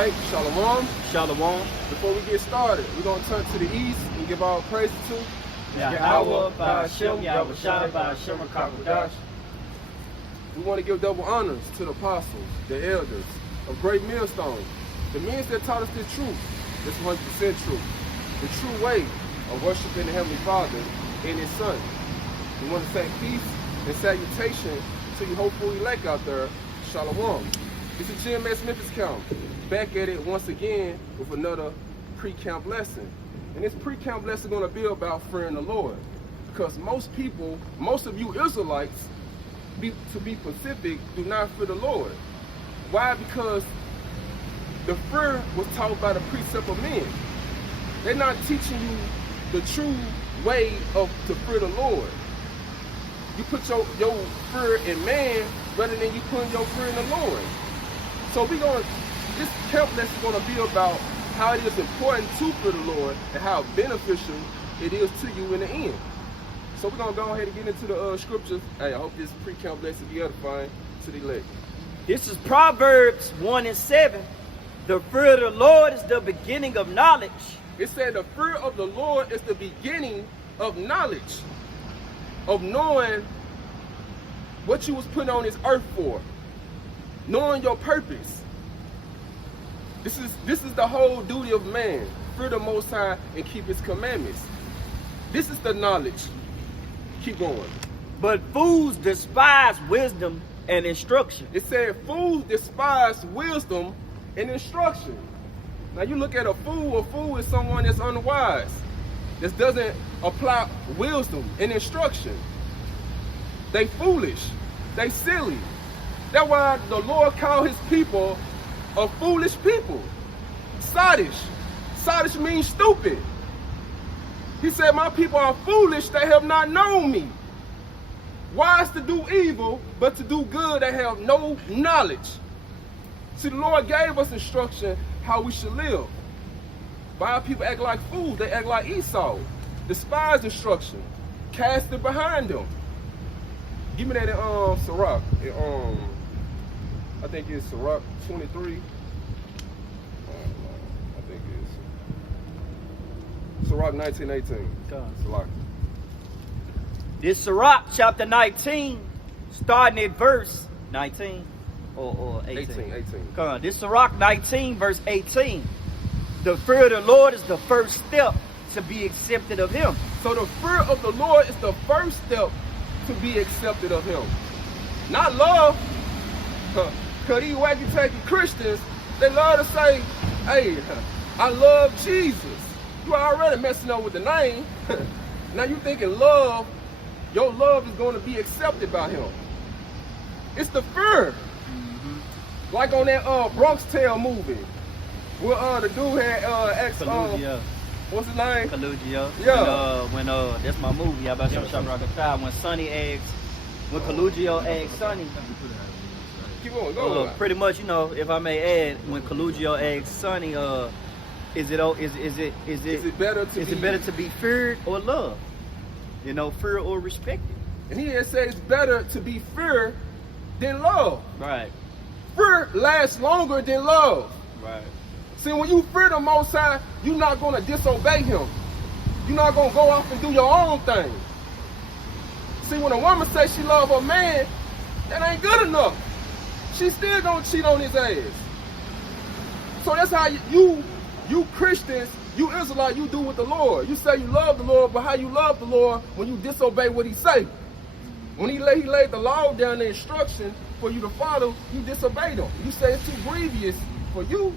right, Shalom. Shalom. Before we get started, we're going to turn to the east and give our praises to Yahweh, Ba'ashem, Yahweh Shai, Ba'ashem, Kakodash. We want to give double honors to the apostles, the elders of Great Millstone, the men that taught us the truth, this 100% truth, the true way of worshiping the Heavenly Father and His Son. We want to say peace and salutation to you hopeful elect out there. Shalom. This is GMS Memphis Precamp, back at it once again with another pre-camp lesson. And this pre-camp lesson is going to be about fearing the Lord. Because most people, most of you Israelites, to be specific, do not fear the Lord. Why? Because the fear was taught by the precept of men. They're not teaching you the true way to fear the Lord. You put your fear in man rather than you putting your fear in the Lord. So this camp lesson is going to be about how it is important to fear the Lord and how beneficial it is to you in the end. So we're going to go ahead and get into the scriptures. Hey, I hope this pre-camp lesson be edifying to the elect. This is Proverbs 1:7. The fear of the Lord is the beginning of knowledge. It said the fear of the Lord is the beginning of knowledge, of knowing what you was put on this earth for, knowing your purpose. This is the whole duty of man. Fear the Most High and keep His commandments. This is the knowledge. Keep going. But fools despise wisdom and instruction. It said fools despise wisdom and instruction. Now you look at a fool is someone that's unwise, that doesn't apply wisdom and instruction. They foolish, they silly. That's why the Lord called His people a foolish people. Sadish. Sadish means stupid. He said, my people are foolish, they have not known me. Wise to do evil, but to do good, they have no knowledge. See, the Lord gave us instruction how we should live. Why people act like fools? They act like Esau. Despise instruction. Cast it behind them. Give me that in Sirach. I think it's Sirach 23. I think it's Sirach 19:18. Sirach. This Sirach chapter 19, starting at verse 19 or 18. 18. Come on. This Sirach 19, verse 18. The fear of the Lord is the first step to be accepted of Him. So the fear of the Lord is the first step to be accepted of Him. Not love. Because these wacky-tacky Christians, they love to say, hey, I love Jesus. You already messing up with the name. Now you thinking love, your love is going to be accepted by Him. It's the fear. Like on that Bronx Tale movie, where the dude had ex what's his name? Colugio. Yeah. When that's my movie. How about Shop Rock Time? When Colugio asked Sonny. Keep going, go on. Pretty much, if I may add, when Colugio asked Sonny, is it better to be feared or loved? Fear or respected. And he had said it's better to be feared than love. Right. Fear lasts longer than love. Right. See, when you fear the Most High, you're not going to disobey Him. You're not going to go off and do your own thing. See, when a woman says she loves her man, that ain't good enough. She still going to cheat on his ass. So that's how you Christians, you Israelites, you do with the Lord. You say you love the Lord, but how you love the Lord when you disobey what He say? When he laid the law down, the instruction for you to follow, you disobeyed Him. You say it's too grievous for you.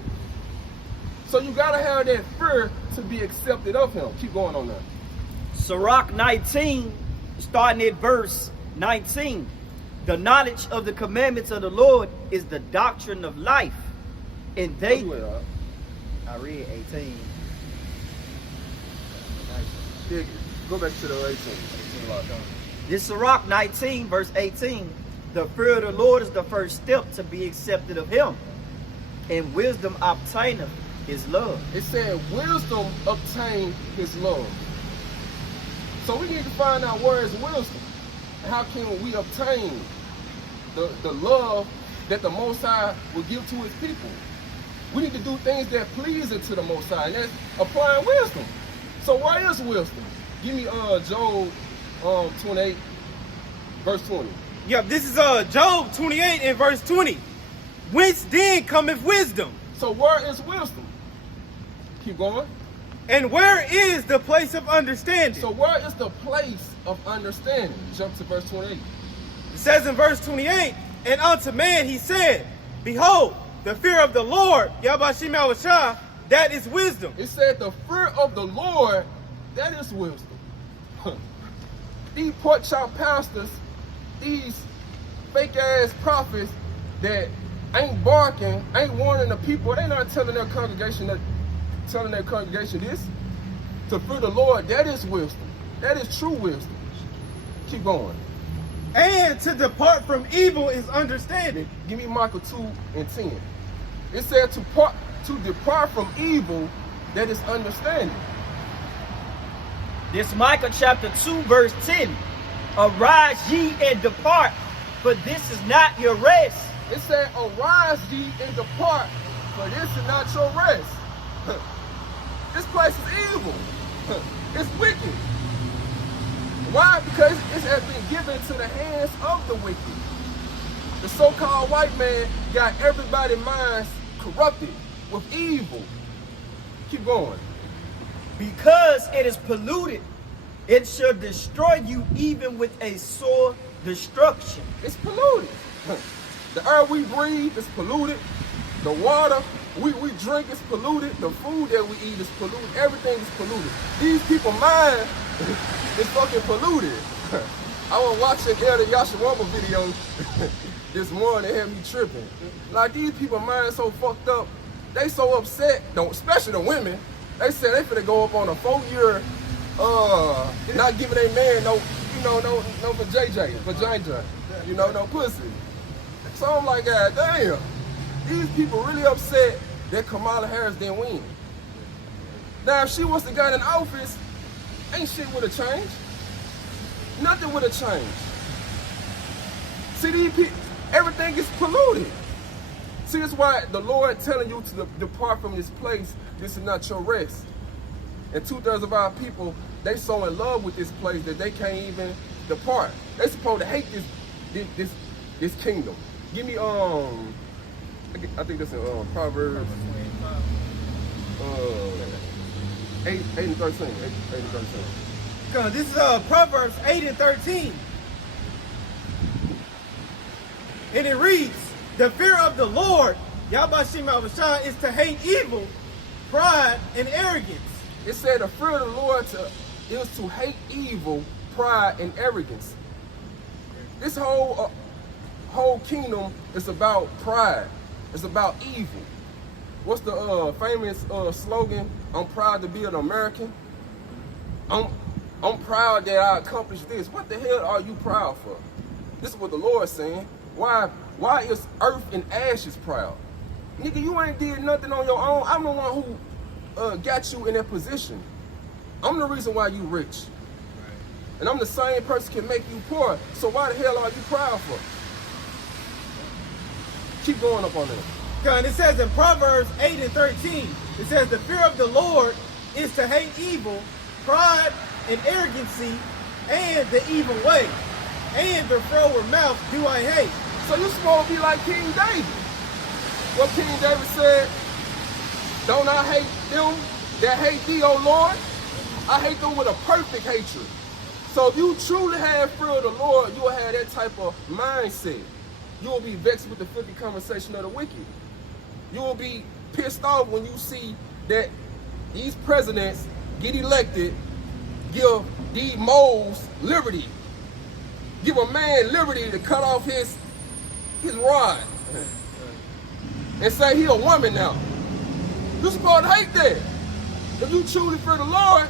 So you got to have that fear to be accepted of Him. Keep going on that. Sirach 19, starting at verse 19. The knowledge of the commandments of the Lord is the doctrine of life. And they... I read 18. Go back to the 18. This Sirach 19, verse 18. The fear of the Lord is the first step to be accepted of Him. And wisdom obtaineth His love. It said wisdom obtain His love. So we need to find out where is wisdom. How can we obtain the love that the Most High will give to His people? We need to do things that pleasing to the Most High, and that's applying wisdom. So where is wisdom? Give me Job 28, verse 20. Yep, this is Job 28 and verse 20. Whence then cometh wisdom? So where is wisdom? Keep going. And where is the place of understanding? So where is the place of understanding? Jump to verse 28. It says in verse 28, and unto man he said, behold, the fear of the Lord, Yabashim Yahushua, that is wisdom. It said the fear of the Lord, that is wisdom. These pork chop pastors, these fake ass prophets that ain't barking, ain't warning the people, they not telling their congregation this. To fear the Lord, that is wisdom. That is true wisdom. Keep going. And to depart from evil is understanding. Give me Micah 2 and 10. It said to depart from evil, that is understanding. This Micah chapter 2 verse 10. Arise ye and depart, for this is not your rest. It said, arise ye and depart, for this is not your rest. This place is evil. It's wicked. Why? Because it has been given to the hands of the wicked. The so-called white man got everybody's minds corrupted with evil. Keep going. Because it is polluted, it shall destroy you even with a sore destruction. It's polluted. The air we breathe is polluted. The water we drink is polluted. The food that we eat is polluted. Everything is polluted. These people's mind is fucking polluted. I was watching Elder Yashawama video this morning. They had me tripping. Like, these people's mind so fucked up. They so upset, especially the women. They said they finna go up on a 4-year, not giving a man no for JJ, no pussy. So I'm like, God damn, these people really upset that Kamala Harris didn't win. Now, if she was to got in office, ain't shit would have changed. Nothing would have changed. See, these people, everything is polluted. See, that's why the Lord telling you to depart from this place. This is not your rest. And 2/3 of our people, they so in love with this place that they can't even depart. They supposed to hate this kingdom. Give me I think that's in Proverbs 8 and 13. 8 and 13. This is Proverbs 8 and 13. And it reads, the fear of the Lord, Yabashim Yahushua, is to hate evil, pride, and arrogance. It said the fear of the Lord is to hate evil, pride, and arrogance. This whole kingdom is about pride. It's about evil. What's the famous slogan? I'm proud to be an American. I'm proud that I accomplished this. What the hell are you proud for? This is what the Lord's saying. Why is earth and ashes proud? Nigga, you ain't did nothing on your own. I'm the one who got you in that position. I'm the reason why you rich. And I'm the same person can make you poor. So why the hell are you proud for? Keep going up on that. And it says in Proverbs 8 and 13, it says the fear of the Lord is to hate evil, pride, and arrogancy, and the evil way. And the froward mouth do I hate. So you supposed to be like King David. What King David said, don't I hate them that hate thee, O Lord? I hate them with a perfect hatred. So if you truly have fear of the Lord, you will have that type of mindset. You will be vexed with the filthy conversation of the wicked. You will be pissed off when you see that these presidents get elected, give these moles liberty. Give a man liberty to cut off his rod and say he a woman now. You're supposed to hate that. If you truly fear the Lord,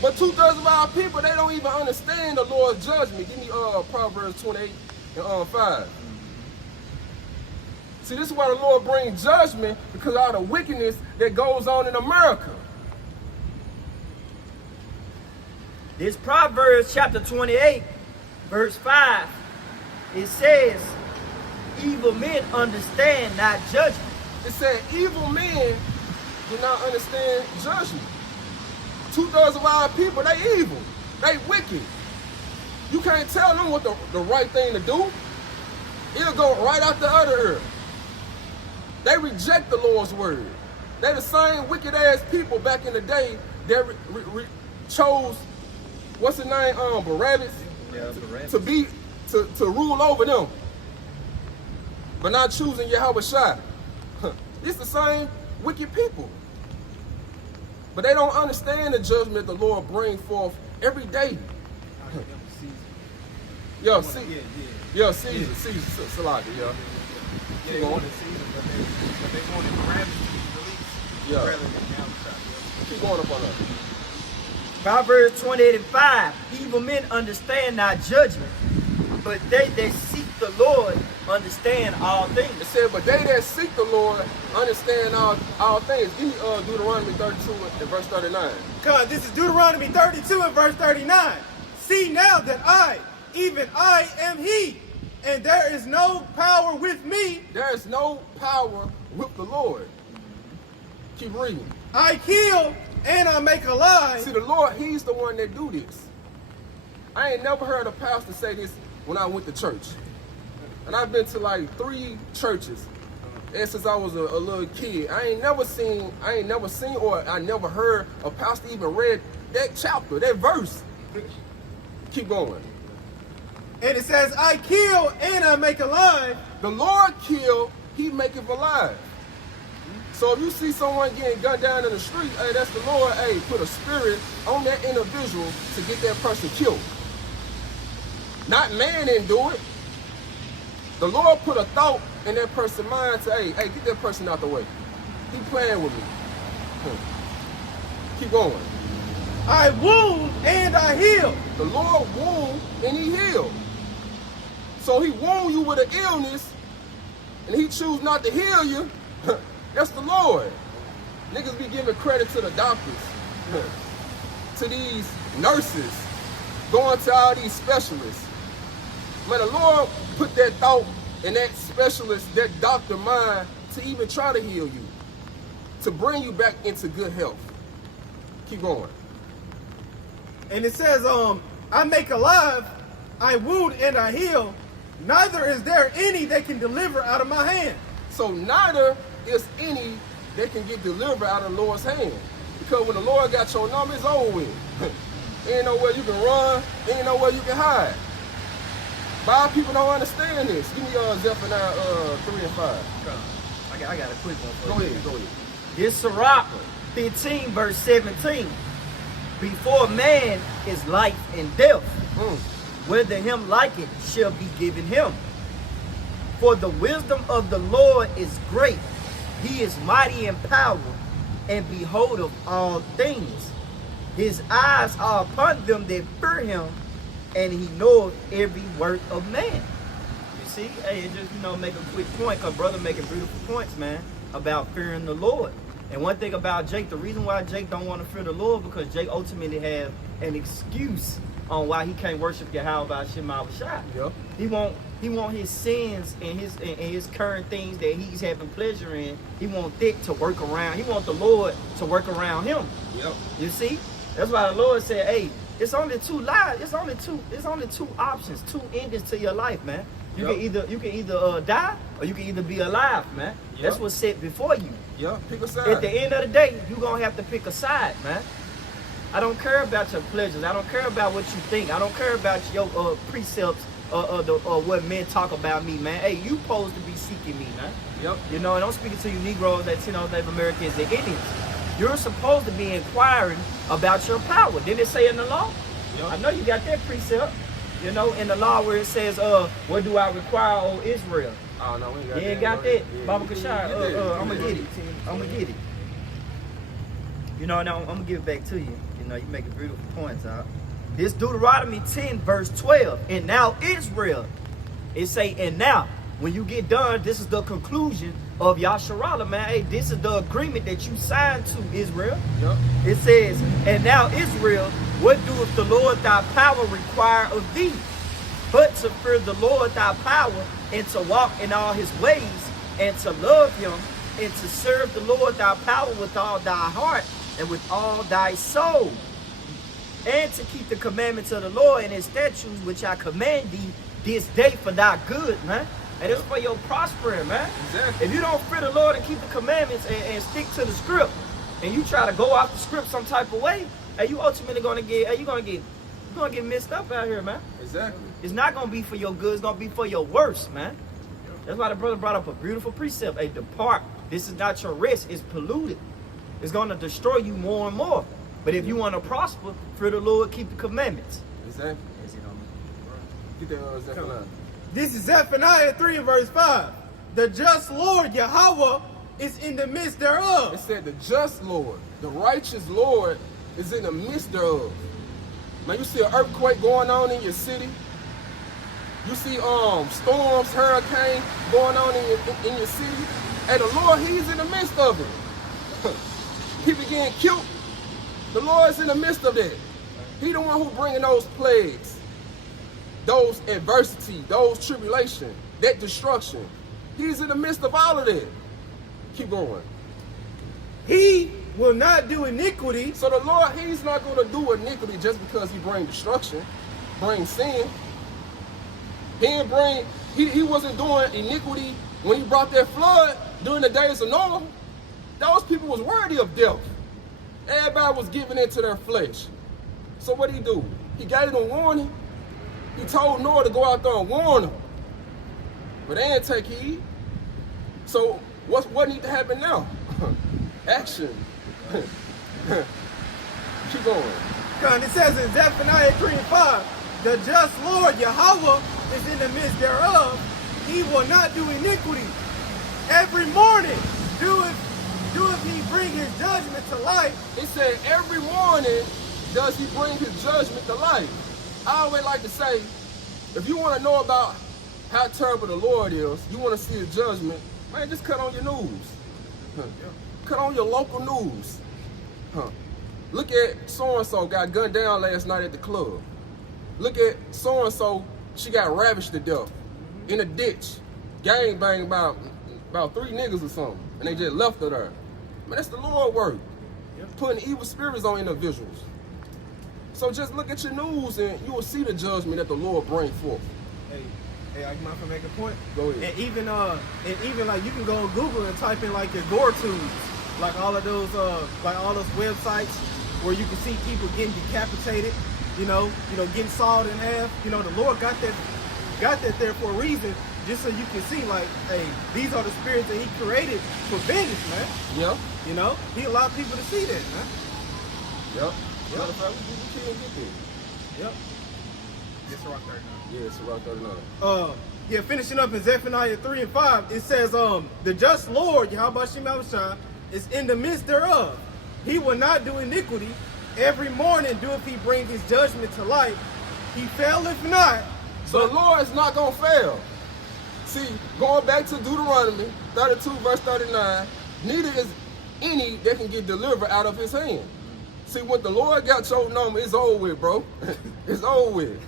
but 2/3 of our people, they don't even understand the Lord's judgment. Give me Proverbs 28 and 5. See, this is why the Lord brings judgment, because of all the wickedness that goes on in America. This Proverbs chapter 28, verse 5, it says, evil men understand not judgment, It said evil men do not understand judgment. 2/3 of our people, they evil. They wicked. You can't tell them what the right thing to do. It'll go right out the other ear. They reject the Lord's word. They're the same wicked ass people back in the day that chose, what's his name, Barabbas, to rule over them, but not choosing Yahweh Shai. It's the same wicked people, but they don't understand the judgment the Lord brings forth every day. Yo, Caesar, Salaki, yo. They wanted Caesar, but they wanted Barabbas to be released. Yeah. Rather than Yahweh. Keep going up on that. Proverbs 28:5. Evil men understand not judgment, but they that seek the Lord understand all things. It said, but they that seek the Lord understand all things. Give me Deuteronomy 32 and verse 39. God, this is Deuteronomy 32 and verse 39. See now that I, even I, am He, and there is no power with me. There is no power with the Lord. Keep reading. I kill and I make alive. See, the Lord, He's the one that do this. I ain't never heard a pastor say this when I went to church. And I've been to like 3 churches. And since I was a little kid, I ain't never seen or I never heard a pastor even read that chapter, that verse. Keep going. And it says, I kill and I make alive. The Lord kill, He maketh alive. So if you see someone getting gunned down in the street, hey, that's the Lord, hey, put a spirit on that individual to get that person killed. Not man didn't do it. The Lord put a thought in that person's mind to, hey, get that person out the way. He playing with me. Keep going. I wound and I heal. The Lord wound and He healed. So He wound you with an illness and He choose not to heal you. That's the Lord. Niggas be giving credit to the doctors, to these nurses, going to all these specialists. Man, the Lord put that thought in that specialist, that doctor mind to even try to heal you, to bring you back into good health. Keep going. And it says, I make alive, I wound and I heal. Neither is there any that can deliver out of my hand. So neither is any that can get delivered out of the Lord's hand. Because when the Lord got your number, it's over with. Ain't nowhere you can run, ain't nowhere you can hide. But our people don't understand this. Give me Zephaniah 3 and 5. I got a quick one for Go you. ahead. This Sirach 15 verse 17. Before man is life and death, whether him like it shall be given him. For the wisdom of the Lord is great. He is mighty in power, and beholdeth all things. His eyes are upon them that fear him, and he knoweth every work of man. You see, hey, it just, make a quick point, because brother making beautiful points, man, about fearing the Lord. And one thing about Jake, the reason why Jake don't want to fear the Lord, because Jake ultimately has an excuse on why he can't worship Yahweh by Shema Shai. Yep. He want his sins and his current things that he's having pleasure in. He want that to work around. He want the Lord to work around him. Yep. You see, that's why the Lord said, "Hey, it's only 2 lives. It's only two options, 2 endings to your life, man. You can either die or you can either be alive, man. Yep. That's what's set before you. Yeah, pick a side. At the end of the day, you're gonna have to pick a side, man. I don't care about your pleasures. I don't care about what you think. I don't care about your precepts or what men talk about me, man. Hey, you supposed to be seeking me, man. Yep. And I'm speaking to you Negroes, Latinos, Native Americans, and Indians. You're supposed to be inquiring about your power. Didn't it say in the law? Yep. I know you got that precept, in the law where it says, what do I require, O Israel? Oh, no, we ain't got You that. ain't got that? Yeah. Baba Kashai, I'm going to get it. I'm going to get it. And I'm going to give it back to you. You making beautiful points out. This Deuteronomy 10 verse 12. And now Israel. It say, and now, when you get done, this is the conclusion of Yasharallah, man. Hey, this is the agreement that you signed to, Israel. Yep. It says, and now Israel, what doeth the Lord thy power require of thee? But to fear the Lord thy power, and to walk in all his ways, and to love him, and to serve the Lord thy power with all thy heart and with all thy soul, and to keep the commandments of the Lord and his statutes which I command thee this day for thy good, man. And it's for your prospering, man. Exactly. If you don't fear the Lord and keep the commandments and stick to the script, and you try to go off the script some type of way, and you ultimately gonna get messed up out here, man. Exactly. It's not gonna be for your good, it's gonna be for your worst, man. That's why the brother brought up a beautiful precept. Hey, depart. This is not your rest, it's polluted. It's gonna destroy you more and more. But if you want to prosper, fear the Lord, keep the commandments. Exactly. Get that Zephaniah. This is Zephaniah 3 and verse 5. The just Lord Yahweh is in the midst It thereof. said the just Lord, the righteous Lord is in the midst thereof. Man, you see an earthquake going on in your city. You see storms, hurricanes going on in your city. And the Lord, he's in the midst of it. People getting killed. The Lord is in the midst of that. He the one who bringing those plagues, those adversity, those tribulation, that destruction. He's in the midst of all of that. Keep going. He will not do iniquity. So the Lord, he's not going to do iniquity just because he brings destruction, brings sin. He wasn't doing iniquity when he brought that flood during the days of Noah. Those people was worthy of death. Everybody was giving into their flesh. So what did he do? He gave them warning. He told Noah to go out there and warn them. But they didn't take heed. So what needs to happen now? Action. Keep going. And it says in Zephaniah 3 and 5, the just Lord Yahweh is in the midst thereof. He will not do iniquity. Every morning doeth he bring his judgment to light. It said every morning does he bring his judgment to light. I always like to say, if you want to know about how terrible the Lord is, you want to see his judgment, man, just cut on your news. Cut on your local news. Look at so-and-so got gunned down last night at the club. Look at so-and-so, she got ravished to death in a ditch. Gang banged about 3 niggas or something, and they just left her there. Man, that's the Lord work. Putting evil spirits on individuals. So just look at your news and you will see the judgment that the Lord brings forth. Hey, I might make a point. Go ahead. And even like you can go on Google and type in like your gore tubes, like all of those websites where you can see people getting decapitated, getting sawed in half. The Lord got that there for a reason, just so you can see like, hey, these are the spirits that he created for vengeance, man. Yep. He allowed people to see that, man. Yep. We can't get there. Yep. It's Rock 39. Yeah, it's Rock 39. Finishing up in Zephaniah 3 and 5, it says, the just Lord, Yahweh Shemavashah, is in the midst thereof. He will not do iniquity. Every morning doeth he bring his judgment to light. He faileth not. So the Lord is not going to fail. See, going back to Deuteronomy 32 verse 39, neither is any that can get delivered out of his hand. See, when the Lord got your number, it's over with, bro. It's over with.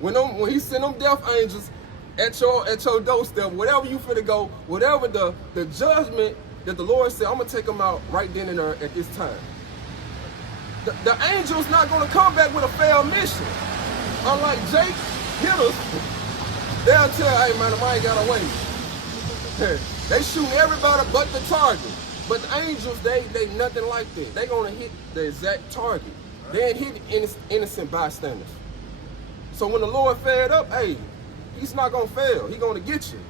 When he sent them death angels at your doorstep, whatever you finna go, whatever the judgment that the Lord said, I'm gonna take them out right then and there at this time. The angel's not gonna come back with a failed mission. Unlike Jake hitters, they'll tell, hey man, the man got away. They shoot everybody but the target. But the angels, they nothing like that. They gonna hit the exact target. They ain't hit innocent bystanders. So when the Lord fed up, hey, he's not gonna fail. He gonna get you.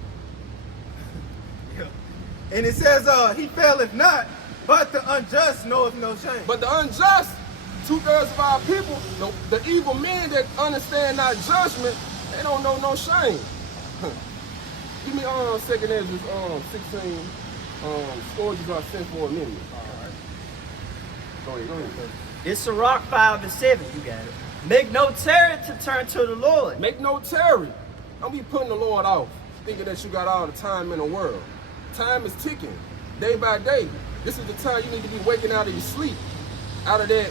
And it says, he faileth not, but the unjust knoweth no shame. But the unjust, 2/3 of our people, the evil men that understand not judgment, they don't know no shame. Give me 2 Ezra 16. Scourges are sent for a minute. All right. Go ahead. It's Sirach 5 and 7. You got it. Make no terror to turn to the Lord. Make no terror. Don't be putting the Lord off, thinking that you got all the time in the world. Time is ticking, day by day. This is the time you need to be waking out of your sleep, out of that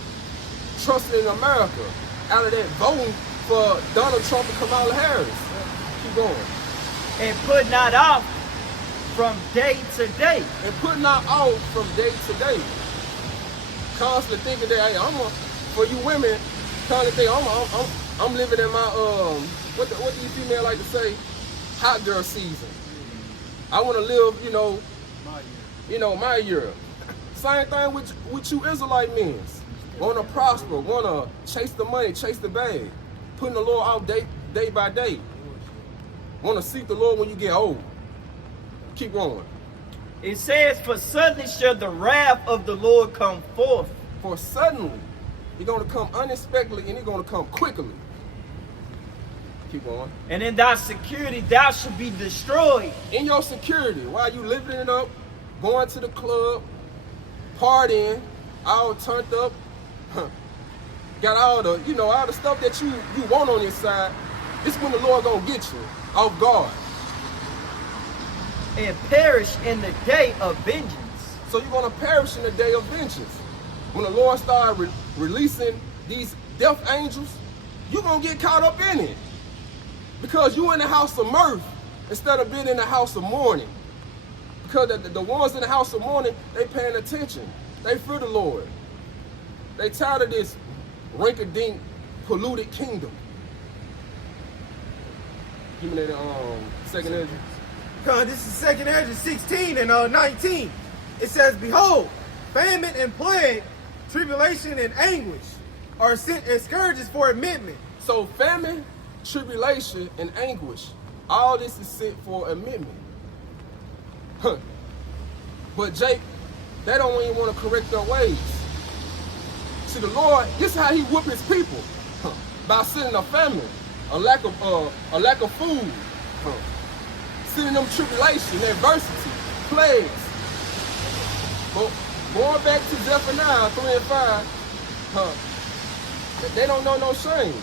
trusting in America, out of that voting for Donald Trump and Kamala Harris. Keep going. And put not off from day to day. And put not off from day to day. Constantly thinking that, hey, for you women, constantly think, I'm living in my, what do you female like to say? Hot girl season. I want to live, my year. Same thing with you Israelite men. Want to prosper, want to chase the money, chase the bag. Putting the Lord out day by day. Want to seek the Lord when you get old. Keep going. It says, for suddenly shall the wrath of the Lord come forth. For suddenly, it's going to come unexpectedly and it's going to come quickly. Keep going. And in thy security thou shalt be destroyed. In your security, while you living it up, going to the club, partying, all turned up, got all the, all the stuff that you want on your side, this is when the Lord gonna get you off guard. And perish in the day of vengeance. So you're gonna perish in the day of vengeance. When the Lord started releasing these death angels, you're gonna get caught up in it. Because you in the house of mirth instead of being in the house of mourning. Because the ones in the house of mourning, they paying attention. They fear the Lord. They tired of this rink-a-dink, polluted kingdom. Give me that second Ezra. This is 2nd Ezra 16 and 19. It says, behold, famine and plague, tribulation and anguish are sent as scourges for amendment. So famine, tribulation, and anguish, all this is sent for amendment. But Jake, they don't even want to correct their ways. See, the Lord, this is how he whoop his people. By sending a famine, a lack of food, sending them tribulation, adversity, plagues. But going back to Zephaniah 3 and 5, they don't know no shame.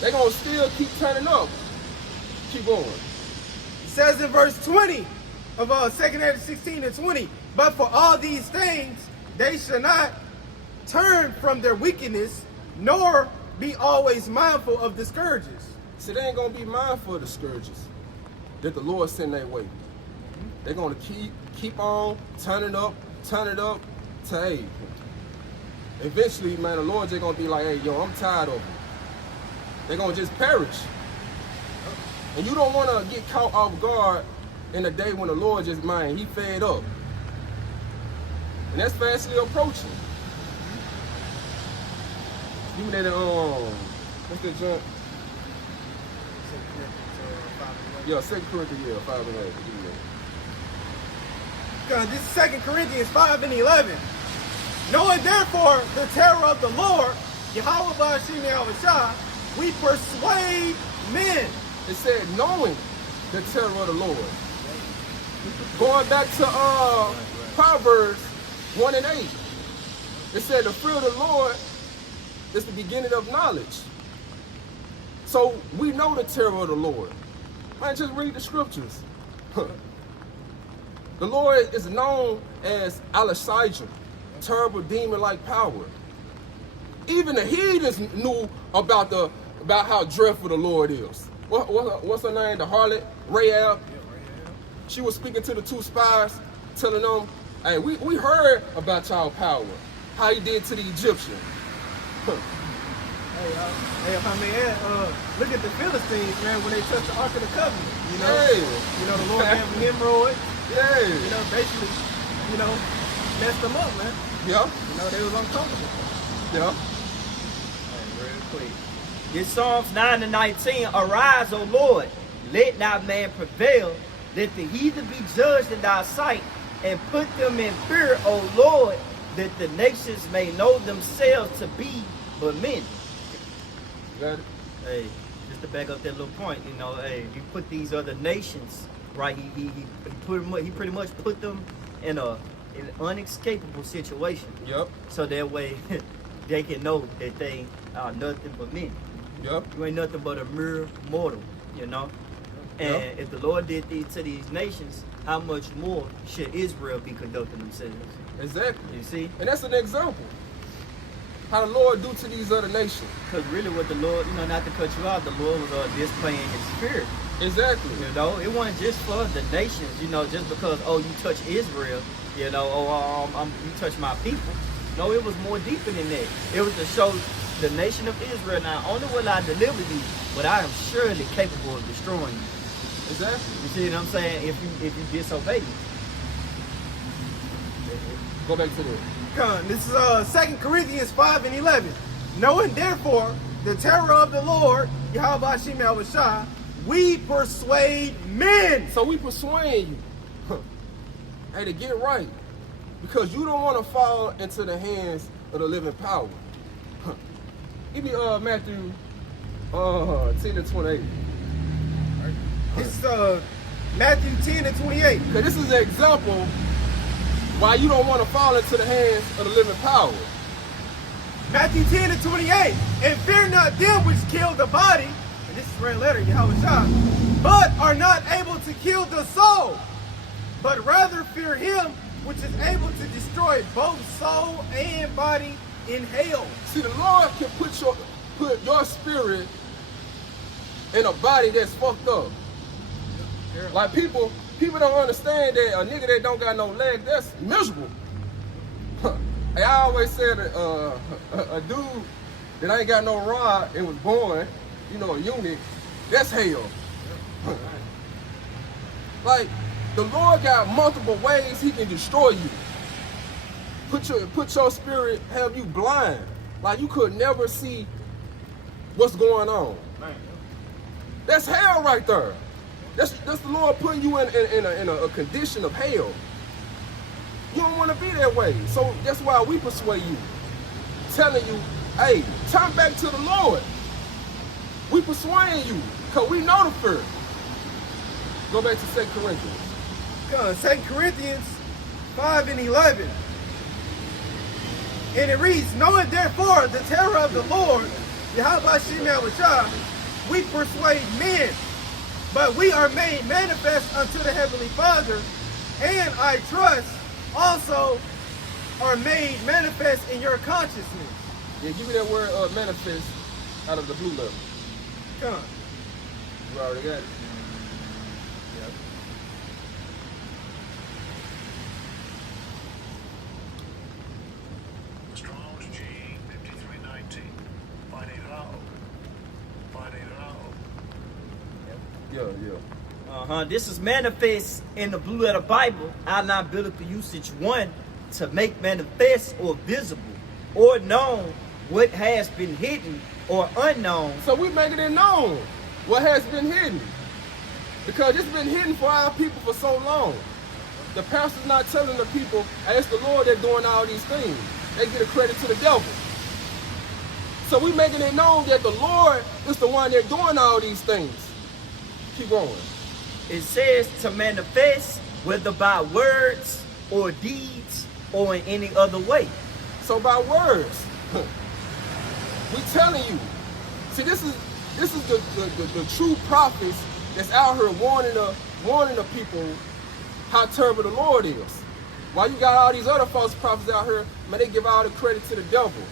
They gonna still keep turning up. Keep going. It says in verse 20 of 2nd Ezra 16 and 20, but for all these things they shall not turn from their wickedness, nor be always mindful of the scourges. See, they ain't gonna be mindful of the scourges that the Lord send their way. They're gonna keep on turning up to hey. Eventually, man, the Lord just gonna be like, hey, yo, I'm tired of them. They're gonna just perish. And you don't wanna get caught off guard in the day when the Lord just he fed up. And that's fastly approaching. Give me that what's that jump? Yeah, 2 Corinthians 5 and 8. This is 2 Corinthians 5 and 11. Knowing therefore the terror of the Lord, Yahweh Ba'ashim Yahushua, we persuade men. It said knowing the terror of the Lord. Going back to Proverbs 1 and 8. It said the fear of the Lord is the beginning of knowledge. So we know the terror of the Lord. Man, just read the scriptures. The Lord is known as Al-Shijah, terrible demon-like power. Even the heathens knew about how dreadful the Lord is. What's her name? The harlot, Rahab. She was speaking to the two spies, telling them, hey, we heard about y'all power, how he did to the Egyptian. Hey, if I may add, look at the Philistines, man, when they touched the Ark of the Covenant. Hey. The Lord gave them hemorrhoid. Yeah. Basically, messed them up, man. Yeah. They was uncomfortable. Yeah. Real quick. This Psalms 9 and 19. Arise, O Lord, let not man prevail. Let the heathen be judged in thy sight, and put them in fear, O Lord, that the nations may know themselves to be but men. Got it? Hey, just to back up that little point, hey, you put these other nations, right? He pretty much put them in an unescapable situation. Yep. So that way they can know that they are nothing but men. Yep. You ain't nothing but a mere mortal, And if the Lord did these to these nations, how much more should Israel be conducting themselves? Exactly. You see? And that's an example. how the Lord do to these other nations. Because really what the Lord, not to cut you off, the Lord was displaying his spirit. Exactly. It wasn't just for the nations, just because, you touch Israel, you touch my people. No, it was more deeper than that. It was to show the nation of Israel, not only will I deliver you, but I am surely capable of destroying you. Exactly. You see what I'm saying? If you disobey me. Go back to this. Come on, this is 2 Corinthians 5:11. Knowing therefore the terror of the Lord, Yahweh Shem Yahushua, we persuade men. So we persuade you, hey, to get right, because you don't want to fall into the hands of the living power. Give me Matthew 10:28. This is Matthew 10:28. Because this is an example why you don't want to fall into the hands of the living power. Matthew 10:28. And fear not them which kill the body, and this is red letter, Yahweh, but are not able to kill the soul, but rather fear him which is able to destroy both soul and body in hell. See, the Lord can put your spirit in a body that's fucked up. Like people don't understand that a nigga that don't got no legs, that's miserable. I always said a dude that ain't got no rod and was born, a eunuch, that's hell. Like, the Lord got multiple ways he can destroy you. Put your spirit, have you blind. Like you could never see what's going on. That's hell right there. That's the Lord putting you in a condition of hell. You don't want to be that way. So that's why we persuade you. Telling you, hey, turn back to the Lord. We persuade you, because we know the fear. Go back to 2 Corinthians. 2 Corinthians 5:11. And it reads, knowing therefore the terror of the Lord, Yahweh Shem Yahushua, we persuade men, but we are made manifest unto the Heavenly Father, and I trust also are made manifest in your consciousness. Yeah, give me that word manifest out of the blue letter. Come on. You already got it. Strong's G 5319. Find it out. Yeah. This is manifest in the blue letter Bible, our non-biblical usage 1, to make manifest or visible or known what has been hidden or unknown. So we making it known what has been hidden. Because it's been hidden for our people for so long. The pastor's not telling the people, hey, it's the Lord that's doing all these things. They get a credit to the devil. So we making it known that the Lord is the one that's doing all these things. Keep going. It says to manifest, whether by words or deeds or in any other way. So by words, we telling you. See, this is the true prophets that's out here warning the people how terrible the Lord is. While you got all these other false prophets out here, man, they give all the credit to the devil.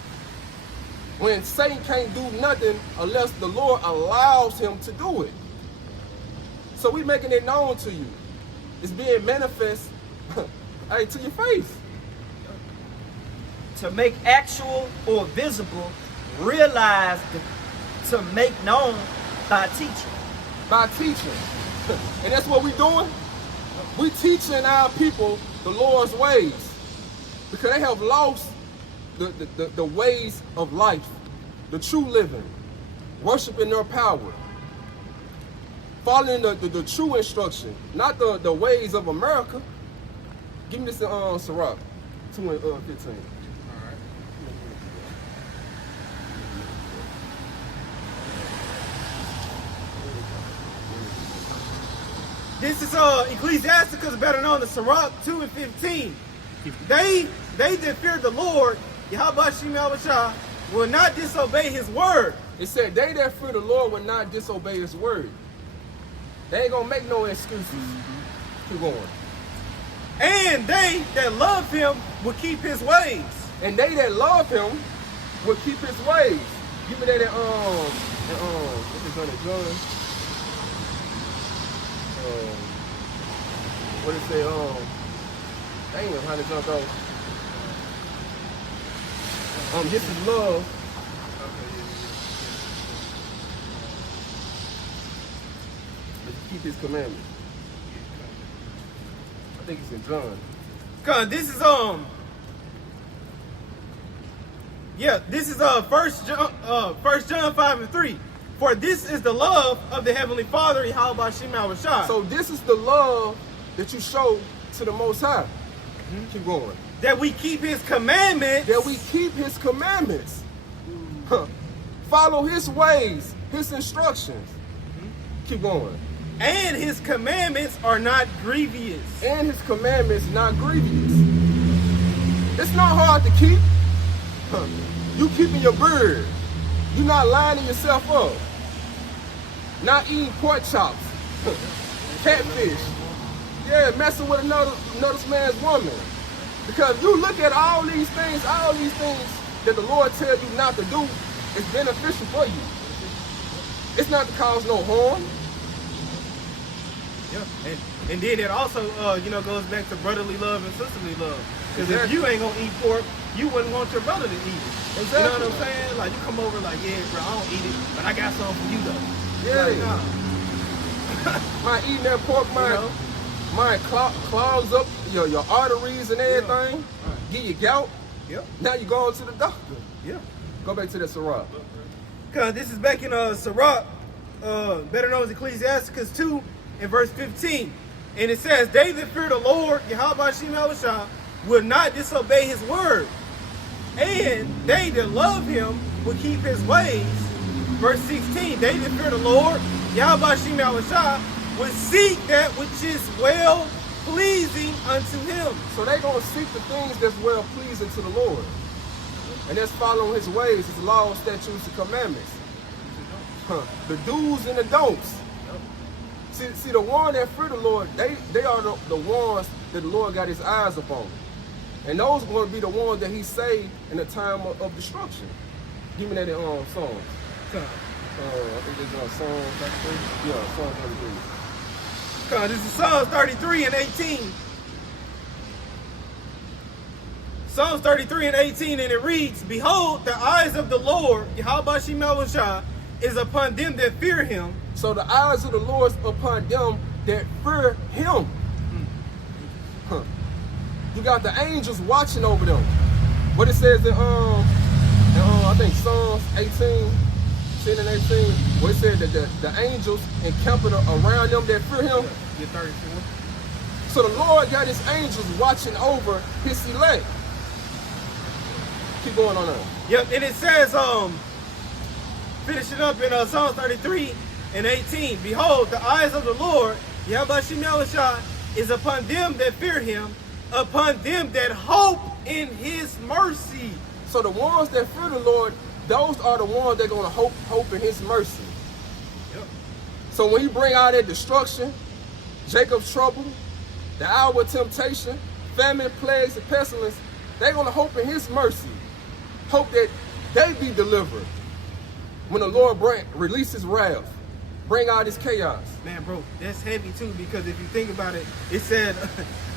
When Satan can't do nothing unless the Lord allows him to do it. So we making it known to you. It's being manifest hey, to your face. To make actual or visible, realized, to make known by teaching. By teaching. And that's what we doing. We teaching our people the Lord's ways. Because they have lost the ways of life. The true living. Worshiping their power. Following the true instruction. Not the ways of America. Give me this in Sirach 2:15. This is Ecclesiasticus, better known as Sirach 2:15. They that fear the Lord, Yahweh Shem Yahushua, will not disobey his word. It said, they that fear the Lord will not disobey his word. They ain't gonna make no excuses. Keep going. And they that love him will keep his ways. And they that love him will keep his ways. Give me that what is on it, John? What is it, dang, how did John go? This is love. Keep his commandments. I think it's in John. God, this is this is First John 5:3. For this is the love of the Heavenly Father, Yahweh Shem Shah. So this is the love that you show to the Most High. Keep going. That we keep his commandments. That we keep his commandments. Follow his ways, his instructions. Keep going. And his commandments are not grievous. And his commandments not grievous. It's not hard to keep. You keeping your bird. You not lining yourself up. Not eating pork chops. Catfish. Yeah, messing with another man's woman. Because you look at all these things that the Lord tells you not to do, it's beneficial for you. It's not to cause no harm. Yeah, and then it also, goes back to brotherly love and sisterly love. Because if you ain't gonna eat pork, you wouldn't want your brother to eat it. Exactly. You know what I'm saying? Like, you come over like, yeah, bro, I don't eat it, but I got something for you, though. Yeah. Like, nah. Mind eating that pork, mind clogs up your arteries and everything. Yeah. Get your gout. Yep. Now you going to the doctor. Yeah. Go back to that Sirach. Because this is back in Sirach, better known as Ecclesiasticus 2, in verse 15. And it says, they that fear the Lord, Yahweh Shem Shah, will not disobey his word. And they that love him will keep his ways. Verse 16, they that fear the Lord, Yahweh Shem Shah, will seek that which is well pleasing unto him. So they going to seek the things that's well pleasing to the Lord. And that's following his ways, his laws, statutes, and commandments. The do's and the don'ts. See, the one that fear the Lord, they are the ones that the Lord got his eyes upon. And those are going to be the ones that he saved in the time of destruction. Give me that in Psalms. I think this is Psalms 33. Yeah, Psalms 33. This is Psalms 33 and 18. Psalms 33 and 18, and it reads, behold, the eyes of the Lord, Yahweh Shem Shah, is upon them that fear him. So the eyes of the Lord is upon them that fear him. You got the angels watching over them. What it says in I think Psalms 18, 10 and 18, where it said that the angels encamped around them that fear him. Yeah, 34. So the Lord got his angels watching over his elect. Keep going on that. Yep, and it says, finishing up in Psalms 33 and 18, behold, the eyes of the Lord, Yahweh Shem Shah, is upon them that fear him, upon them that hope in his mercy. So the ones that fear the Lord, those are the ones that are going to hope in his mercy. Yep. So when he bring out that destruction, Jacob's trouble, the hour of temptation, famine, plagues, and pestilence, they're going to hope in his mercy. Hope that they be delivered when the Lord release his wrath, bring out his chaos. Man, bro, that's heavy too, because if you think about it, it said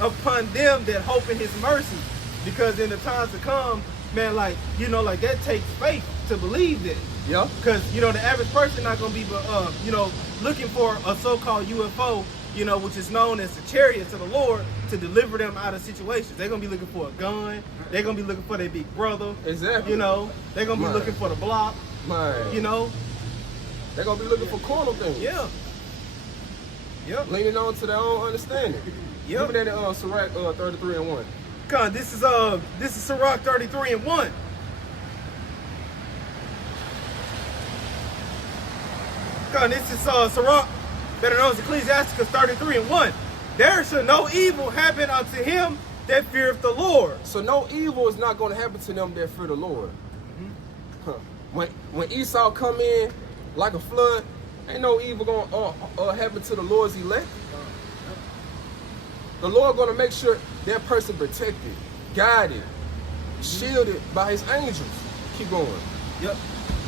upon them that hope in his mercy. Because in the times to come, man, like that takes faith to believe that. Yeah. Because, the average person not going to be, looking for a so-called UFO, which is known as the chariot to the Lord to deliver them out of situations. They're going to be looking for a gun. They're going to be looking for their big brother. Exactly. They're going to be looking for the block. Man. They're going to be looking for carnal things. Yeah. Yep. Leaning on to their own understanding. Yep. Give me that in Sirach 33 and 1. God, this is Sirach 33 and 1. God, this is Sirach, better known as Ecclesiasticus 33 and 1. There shall no evil happen unto him that feareth the Lord. So no evil is not going to happen to them that fear the Lord. When Esau come in like a flood, ain't no evil going to happen to the Lord's elect. The Lord going to make sure that person protected, guided, shielded by his angels. Keep going. Yep.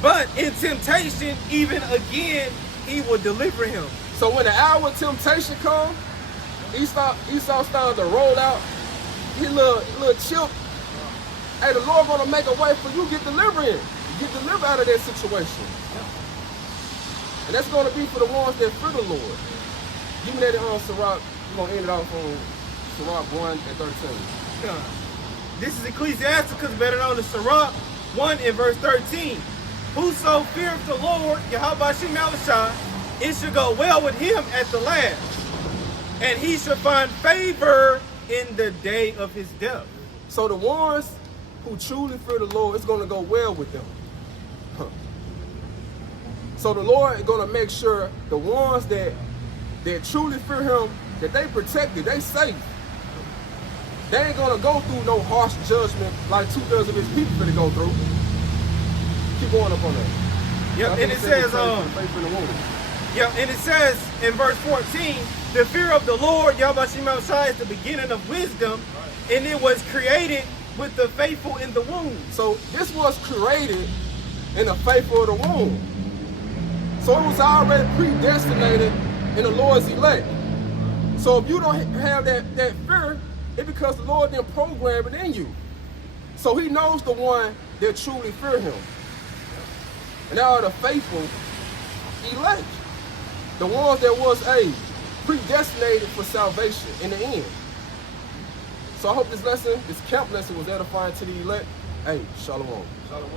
But in temptation, even again, he will deliver him. So when the hour of temptation comes, Esau started to roll out. He little chip. Hey, the Lord gonna make a way for you to get delivered. Get delivered out of that situation. And that's gonna be for the ones that fear the Lord. Give me that on Sirach. We're gonna end it off on Sirach 1 and 13. This is Ecclesiasticus, better known as Sirach 1 and verse 13. Whoso feareth the Lord, Yahweh Shemalisha, it shall go well with him at the last, and he shall find favor in the day of his death. So the ones who truly fear the Lord, it's going to go well with them. So the Lord is going to make sure the ones that truly fear him, that they protected, they safe. They ain't going to go through no harsh judgment like 2/3 of his people finna go through. Keep going up on that. Yep, and it says, and it says in verse 14, the fear of the Lord, Yahweh Shemalisha, is the beginning of wisdom, and it was created with the faithful in the womb. So this was created in the faithful of the womb. So it was already predestinated in the Lord's elect. So if you don't have that fear, it's because the Lord didn't program it in you. So he knows the one that truly fear him. And they are the faithful elect. The ones that was predestinated for salvation in the end. So I hope this camp lesson was edifying to the elect. Hey, shalom. Shalom.